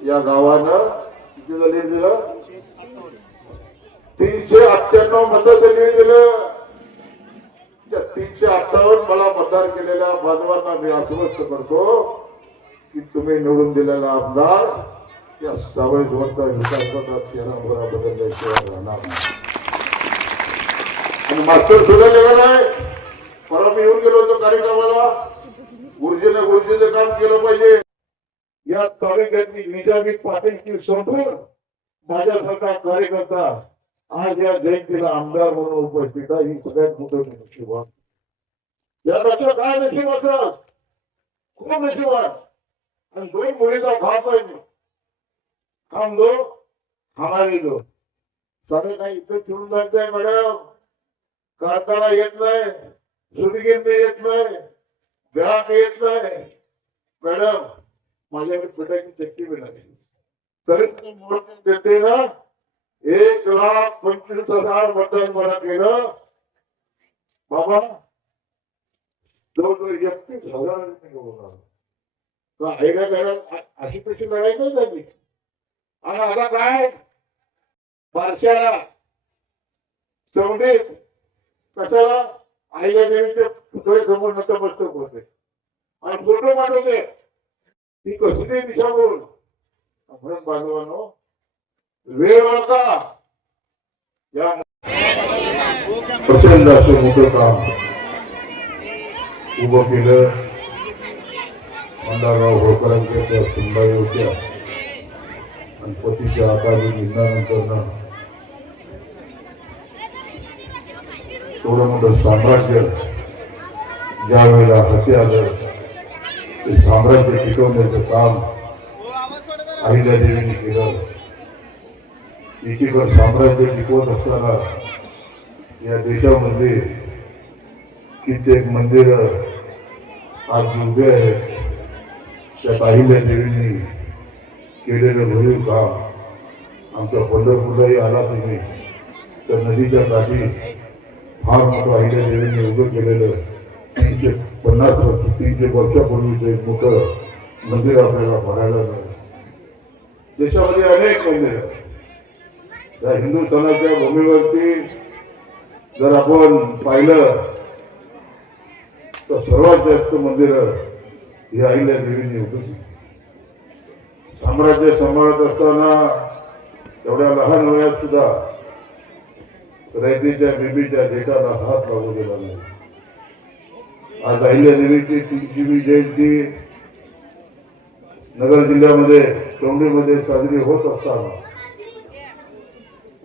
या गावानं किती दलील दिलं. तीनशे अठ्ठ्याण्णव मतं त्यांनी दिलं. त्या तीनशे अठ्ठावन्न मला मतदान केलेल्या बांधवांना मी आश्वस्त करतो की तुम्ही निवडून दिलेला आमदार या सावळी जोडता विकासाचा चेहरा बदलल्याशिवाय राहणार आणि मास्टर सुधारलेला नाही? परवा मी येऊन गेलो होतो कार्यक्रमाला. ऊर्जेने ऊर्जेचं काम केलं पाहिजे. या तालुक्यातली निजामी पाटीलची सोडून माझ्यासारखा कार्यकर्ता आज या जयंतीला आमदार म्हणून उपस्थित आहे. ही सगळ्यात मोठं नशीब या यापेक्षा काय नशीब असत खूप नशीब आहे. आणि दोन मुलीचा भाग आहे मी. थांबलो थांबायला दो सगळे काही इथं ठेवून जायचंय मॅडम. कारखाना येत नाही. सुदगिरणी येत नाही. ग्राहक येत नाही. मॅडम माझ्याकडे पिठाची चक्की मिळाली. तरी तुम्ही मोर्चा देते ना. एक लाख पंचवीस हजार मतदान मला केलं. बाबा जवळजवळ एकतीस हजार आहे आलो. का अशी तशी लढाई नाही झाली. आणि आता काय? बारशाला. चौंडीत कशाला? आईला देवीचे पुतळे समोर नतमस्तक होते. आणि फोटो मारवते ती कशी नाही दिशाभूल म्हणून बांधवांनो वेळ ओळखा या प्रचंड असं मोठं काम उभं केलं मंदाराव होळकरांच्या त्या सुनबाई होत्या आणि पतीच्या आकाली निघण्यानंतर ना एवढं मोठं साम्राज्य ज्या वेळेला हाती आलं ते साम्राज्य टिकवण्याचं काम अहिल्या देवीने केलं एकीकडे साम्राज्य टिकवत असताना या देशामध्ये कित्येक मंदिर आज उभे आहेत त्या अहिल्या देवींनी केलेलं भरीव काम आमच्या पंढरपूरलाही आला तुम्ही. तर नदीच्या काठी फार मोठं अहिल्या देवींनी उभं केलेलं. पन्नास वर्ष तीनशे वर्षापूर्वीचं एक मोठं मंदिर आपल्याला बघायला मिळालं. देशामध्ये अनेक मंदिर त्या हिंदुस्थानाच्या भूमीवरती जर आपण पाहिलं तर सर्वात जास्त मंदिर ही अहिल्या देवीने उभी साम्राज्य सांभाळत असताना एवढ्या लहान वयात सुद्धा रयतेच्या बेबीच्या देशाला हात लागू दिला नाही. आज अहिल्या देवीची तीनशेवी जयंती. नगर जिल्ह्यामध्ये चोंडीमध्ये साजरी होत असताना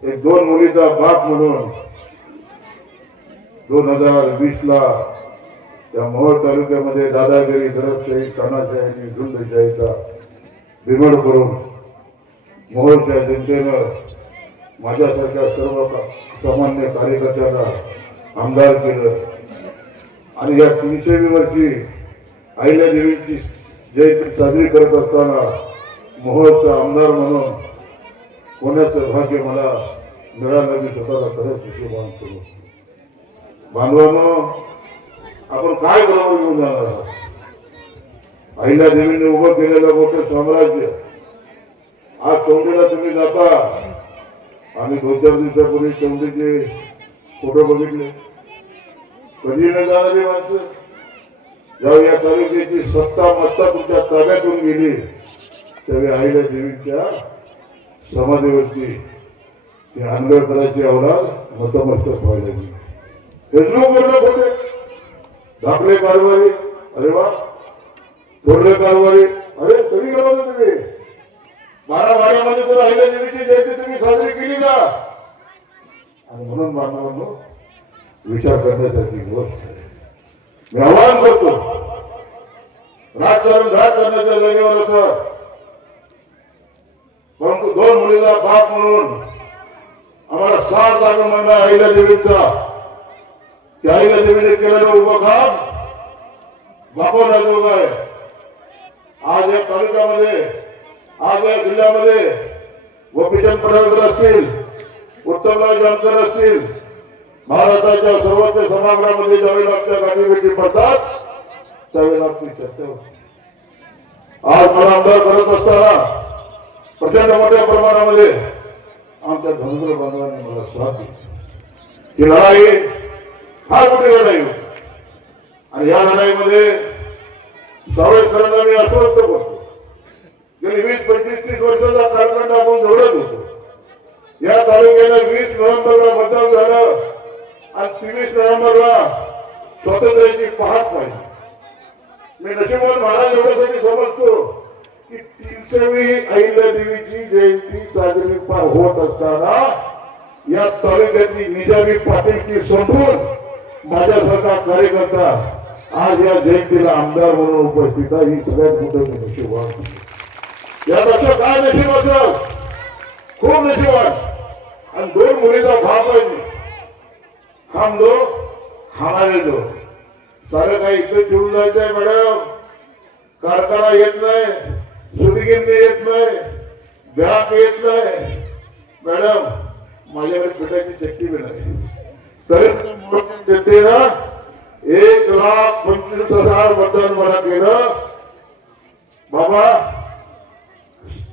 एक दोन मुलीचा बाप म्हणून दोन हजार वीस ला त्या मोहोळ तालुक्यामध्ये दादागिरी दरदशाही तानाशाही आणि झुंडशाहीचा बिमड करून मोहोळच्या जनतेनं माझ्यासारख्या सर्व सामान्य कार्यकर्त्यांना आमदार केलं. आणि या तीनशेवी वर्षी अहिल्या देवीची जयंती साजरी करत असताना मोहोळचा आमदार म्हणून होण्याचं भाग्य मला मिळालं. मी स्वतःला खरंच हिशोबान करू बांधवांनो आपण काय बरोबर घेऊन जाणार आहोत? अहिल्या देवीने उभं केलेलं मोठं साम्राज्य. आज चौंडीला तुम्ही जाता. आणि दोन चार दिवसापूर्वी चौंडीचे फोटो बघितले. कधी न जाणारी माणसं. जेव्हा या तालुक्याची सत्ता मत्ता तुमच्या ताब्यातून गेली. त्यावेळी आईला देवीच्या समाधीवरती ती आंबेडकरांची अवलाद मतमस्तक व्हायला लागली. फेसबुकवरनं होते दाखले कारभारी. अरे वा. थोरले कारभारी. अरे कधी गेला होता तुम्ही? बारा बारामध्ये तर आईला देवीची जयंती तुम्ही साजरी केली का? आणि म्हणून बांधवांनो विचार करण्यासाठी गोष्ट आहे. मी आवाहन करतो राजकारण झाड करण्याच्या जागेवर असं. परंतु दोन मुलीला बाप म्हणून आम्हाला सात जागा म्हणला आईला देवीचा त्या आईला देवीने केलेलं उभं काम बापू राजोग आहे. आज या तालुक्यामध्ये आज या जिल्ह्यामध्ये गोपीचंद पडळकर असतील उत्तमराव जानकर असतील महाराष्ट्राच्या सर्वोच्च सभागृहामध्ये ज्यावेळी आमच्या गाठीभेटी पडतात त्यावेळेला आपली चर्चा होते. आज मला आमदार करत असताना प्रचंड मोठ्या प्रमाणामध्ये आमच्या धनुर बांधवांनी मला साथ दिली ही लढाई फार मोठी लढाई होती. आणि या लढाईमध्ये सावळेकरांना मी अस्वस्थ करतो गेली वीस पंचवीस तीस वर्षाचा कालखंड आपण जोडत होतो. या तालुक्याला वीस नोव्हेंबरला मतदान झालं. आणि तेवीस नोव्हेंबरला स्वातंत्र्याची पहाट पाहिजे मी नशिबान महाराज एवढ्यासाठी समजतो की तीनशेवी अहिल्या देवीची जयंती साजरी होत असताना या तालुक्यातली निजामी पाटीलची संपून माझ्यासारखा कार्यकर्ता आज या जयंतीला आमदार म्हणून उपस्थित आहे. ही सगळ्यात मोठं नशिबान यापेक्षा काय नशीब असेल? खूप नशिबान आणि दोन मुलीचा भाग आहे हम लोग हमारे दो सारं काही इकडे ठेवून जायचंय मॅडम. कारखाना येत नाही सुदगिरणी येत नाही बँक येत नाही. मॅडम माझ्याकडे पिठाची चक्की बी नाही. तरी देते ना एक लाख पंचवीस हजार मतदान मला केलं. बाबा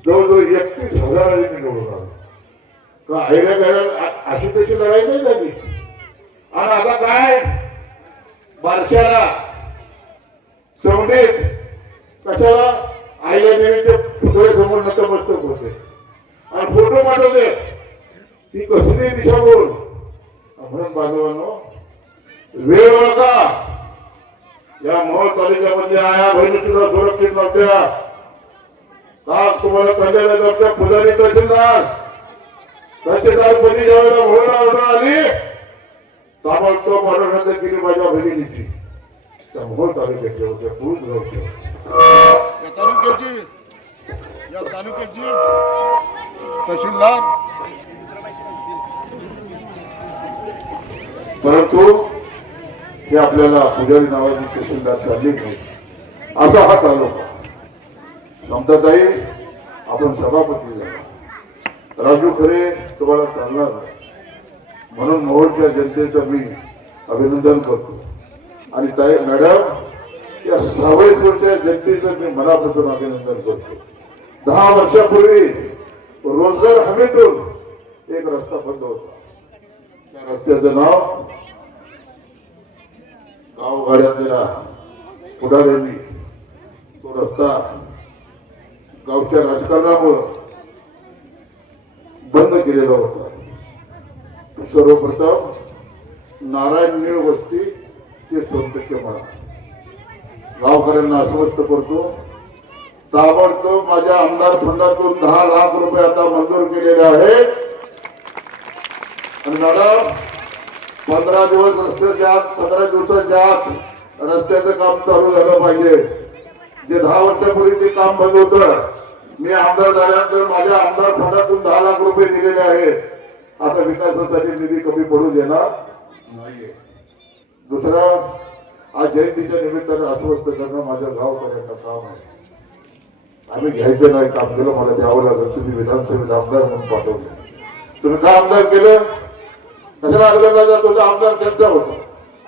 जवळजवळ एकतीस हजार निवडून आलो. का आईला अशी तशी लढाई नाही झाली? आणि आता काय? बारशाला सवनेत कशाला? आईला देवीचे पुतळे समोर नतमस्तक होते. आणि फोटो पाठवते. ती कशी नाही दिशा बोल म्हणून बांधवांनो वेळ ओळखा या मोहोळ तालुक्यामध्ये आया बहिणी सुद्धा सुरक्षित नव्हत्या. का तुम्हाला कल्याण नगरच्या पुजारी तहसीलदार? तहसीलदार पदी ज्यावेळेला होता आली ताबडतोब ऑर्डर रद्द केली माझ्या बहिणीची. मोहोळ तालुक्याचे होते पूर्ण गावचे या तालुक्याची या तालुक्याची तहसीलदार. परंतु हे आपल्याला पुजारी नावाची तहसीलदार चालली नाही. असा हा तालुका. समताताई आपण सभापती झाला. राजू खरे तुम्हाला चालणार नाही. म्हणून मोहोळच्या जनतेचं मी अभिनंदन करतो. आणि ताई मॅडम या सावळेश्वरच्या जनतेचं मी मनापासून अभिनंदन करतो. दहा वर्षापूर्वी रोजगार हमीतून एक रस्ता बंद होता. त्या रस्त्याचं नाव गावगाड्यातल्या पुढाऱ्यांनी. तो रस्ता गावच्या राजकारणामुळं बंद केलेला होता. सर्वप्रथम नारायण निळ वस्ती ते सोनटक्के म्हणा गावकऱ्यांना अस्वस्थ करतो. ताबडतोब माझ्या आमदार फंडातून दहा लाख रुपये आता मंजूर केलेले आहेत. आणि मॅडम पंधरा दिवस रस्त्याच्या आत पंधरा दिवसाच्या आत रस्त्याचं काम चालू झालं पाहिजे. जे दहा वर्षापूर्वी ते काम बंद होतं मी आमदार झाल्यानंतर माझ्या आमदार फंडातून दहा लाख रुपये दिलेले आहेत. विकासासाठी निधी कमी पडू देणार नाहीये. दुसरा आज जयंतीच्या निमित्ताने आश्वस्त करणं माझ्या गावकऱ्यांचं काम आहे. आम्ही घ्यायचं नाही काम केलं मला द्यावं लागलं. तुम्ही विधानसभेत आमदार म्हणून पाठवले. तुम्ही काय आमदार केलं? कशाला अर्जला जात? होता आमदार त्यांचा होता.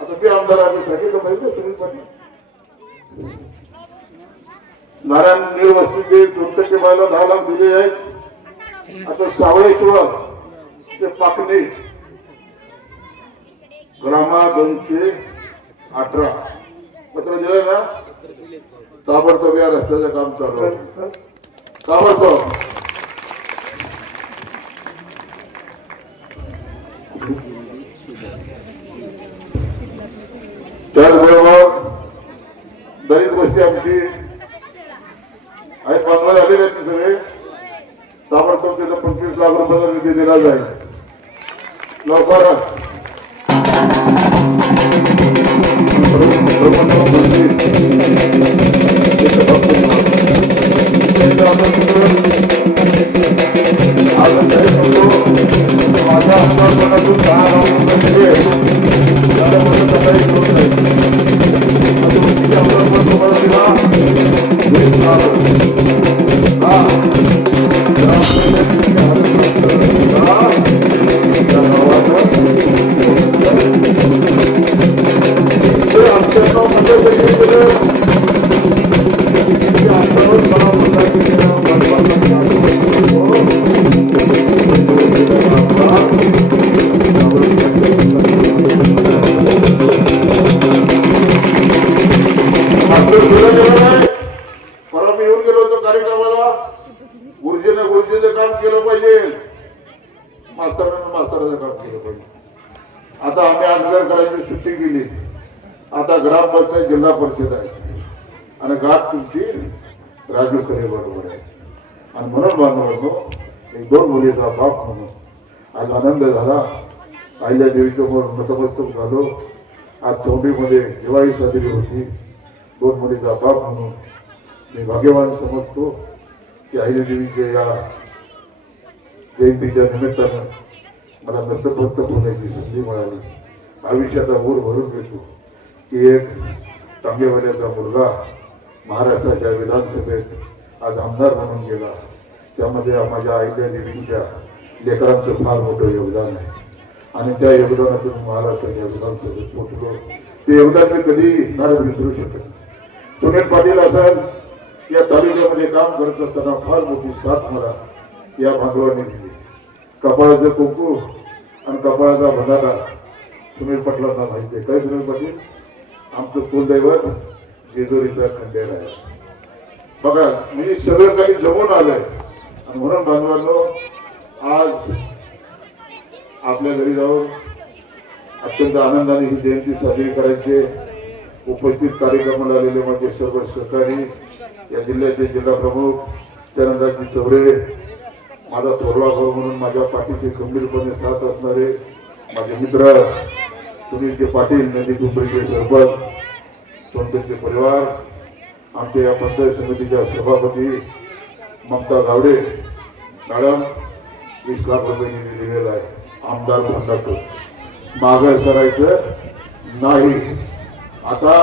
आता मी आमदार आम्ही सांगितलं पाहिजे तुम्ही पण. नारायण निळ वस्तीचे चुंटके दहा लाख दिले आहेत? आता सावळेश्वर ते पाकणे ग्रामा दोनशे अठरा. पत्र दिलं ना? ताबडतोब या रस्त्याचं काम चालू आहे. ताबडतोब. त्याचबरोबर दलित गोष्टी आमची आहेत. बांधवा झालेले आहेत सगळे. ताबडतोब त्याचा पंचवीस लाख रुपयाचा निधी दिला जाईल. Novgorod. आता ग्रामपंचायत जिल्हा परिषद आहे. आणि गाठ तुमची राजू खरे बरोबर आहे. आणि म्हणून बांधवांनो एक दोन मुलीचा बाप म्हणून आज आनंद झाला. आईल्या देवीसमोर नतमस्तक झालो. आज चौंडीमध्ये दिवाळी साजरी होती. दोन मुलीचा बाप म्हणून मी भाग्यवान समजतो की आईल्या देवीच्या या जयंतीच्या निमित्तानं मला नतमस्तक होण्याची संधी मिळाली. आयुष्याचा मूर भरून घेतो. की एक टांगेवाल्याचा मुलगा महाराष्ट्राच्या विधानसभेत आज आमदार म्हणून गेला. त्यामध्ये माझ्या आईच्या देवींच्या लेकरांचं फार मोठं योगदान आहे. आणि त्या योगदानातून महाराष्ट्राच्या विधानसभेत पोचलो ते योगदान मी कधी नाड विसरू शकत सुनील पाटील असाल या तालुक्यामध्ये काम करत असताना फार मोठी साथ मला या बांधवाने दिली. कपाळाचं कुंकू आणि कपाळाचा भंडारा सुनील पाटलांना माहिती आहे. काय सुनील पाटील? आमचं कुलदैवत जेजुरीचा खंडेर आहे बघा मी सगळं काही जमून आलंय. आणि म्हणून बांधवांनो आज आपल्या घरी जाऊन अत्यंत आनंदाने ही जयंती साजरी करायचे. उपस्थित कार्यक्रमाला आलेले माझे म्हणजे सर्व सहकारी या जिल्ह्याचे जिल्हा प्रमुख चरणराजी चौरे माझा थोरवा भाऊ म्हणून माझ्या पाठीचे गंभीरपणे साथ असणारे माझे मित्र सुनीलजी पाटील नदी पिंपरीचे सरपंच सोनपेठचे परिवार आमच्या या पंचायत समितीच्या सभापती ममता गावडे मॅडम वीस लाख रुपये निधी दिलेला आहे. आमदार फंडातून मागं करायचं नाही. आता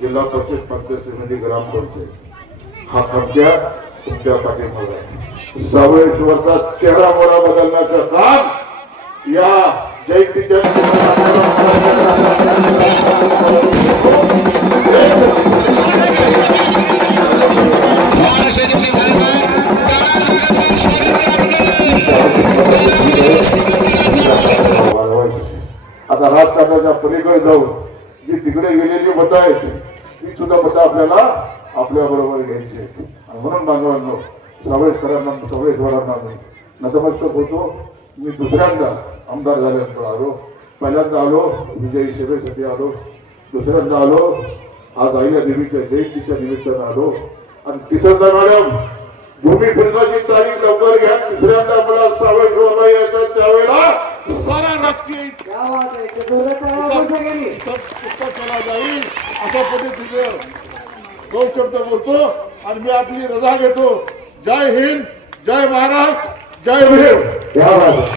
जिल्हा परिषद पंचायत समिती ग्रामपंचायत हा खर्चा तुमच्या पाठीमागा सावळेश्वरचा चेहरा मोडा बदलण्याचं काम या आता राजकारणाच्या पलीकडे जाऊन जी तिकडे गेलेली मतं आहेत ती सुद्धा मतं आपल्याला आपल्या बरोबर घ्यायची आहेत. आणि म्हणून बांधवांनो सावळेश्वरांना सावळेश्वरांना मी नतमस्तक होतो मी दुसऱ्यांदा आमदार झाल्यानंतर आलो. पहिल्यांदा आलो विजयी सेवेसाठी आलो. दुसऱ्यांदा आलो आज आईला देवीच्या जयंतीच्या निमित्तानं आलो. आणि तिसऱ्यांदा मॅडम भूमिपूजनाची तारीख लवकर घ्या. तिसऱ्यांदा मला सावळेश्वरला यायचं त्यावेळेला. सारा राजकीय जाईल अशा पद्धतीने दोन शब्द बोलतो आणि मी आपली रजा घेतो. जय हिंद जय महाराष्ट्र. जय भीम या बाजू